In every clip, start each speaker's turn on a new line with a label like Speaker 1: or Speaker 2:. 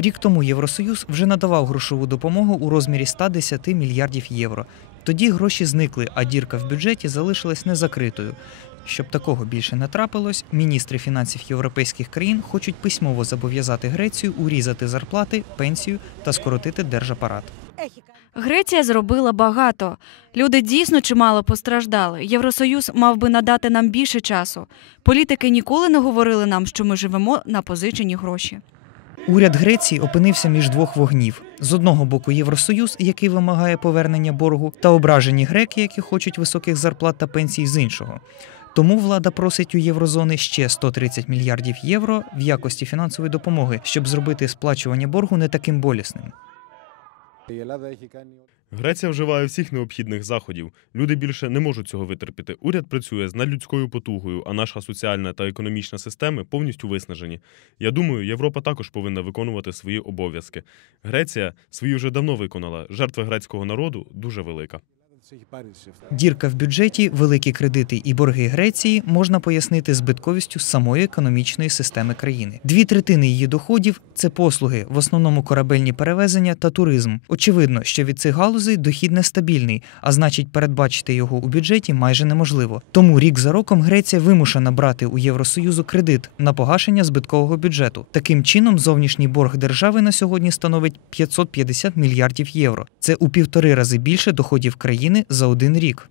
Speaker 1: Рік тому Євросоюз вже надавав грошову допомогу у розмірі 110 мільярдів євро. Тоді гроші зникли, а дірка в бюджеті залишилась незакритою. Щоб такого більше не трапилось, міністри фінансів європейських країн хочуть письмово зобов'язати Грецію урізати зарплати, пенсію та скоротити держапарат.
Speaker 2: Греція зробила багато. Люди дійсно чимало постраждали. Євросоюз мав би надати нам більше часу. Політики ніколи не говорили нам, що ми живемо на позичені гроші.
Speaker 1: Уряд Греції опинився між двох вогнів: з одного боку, Євросоюз, який вимагає повернення боргу, та ображені греки, які хочуть високих зарплат та пенсій з іншого. Тому влада просить у єврозони ще 130 мільярдів євро в якості фінансової допомоги, щоб зробити сплачування боргу не таким болісним.
Speaker 3: Греція вживає всіх необхідних заходів. Люди більше не можуть цього витерпіти. Уряд працює з надлюдською потугою, а наша соціальна та економічна системи повністю виснажені. Я думаю, Європа також повинна виконувати свої обов'язки. Греція свої вже давно виконала. Жертва грецького народу дуже велика.
Speaker 1: Дірка в бюджеті, великі кредити і борги Греції можна пояснити збитковістю самої економічної системи країни. Дві третини її доходів це послуги, в основному корабельні перевезення та туризм. Очевидно, що від цих галузей дохід нестабільний, а значить, передбачити його у бюджеті майже неможливо. Тому рік за роком Греція вимушена брати у Євросоюзу кредит на погашення збиткового бюджету. Таким чином, зовнішній борг держави на сьогодні становить 550 мільярдів євро. Це у півтори рази більше доходів країни за один рік.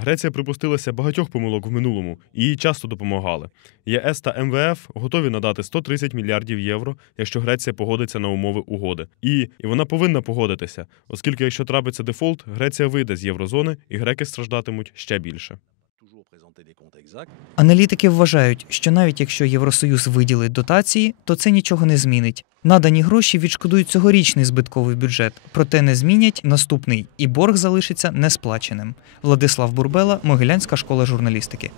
Speaker 3: Греція припустилася багатьох помилок в минулому і їй часто допомагали. ЄС та МВФ готові надати 130 мільярдів євро, якщо Греція погодиться на умови угоди. І, і вона повинна погодитися, оскільки якщо трапиться дефолт, Греція вийде з єврозони і греки страждатимуть ще більше.
Speaker 1: Аналітики вважають, що навіть якщо Євросоюз виділить дотації, то це нічого не змінить. Надані гроші відшкодують цьогорічний збитковий бюджет, проте не змінять наступний, і борг залишиться несплаченим. Владислав Бурбела, Могилянська школа журналістики.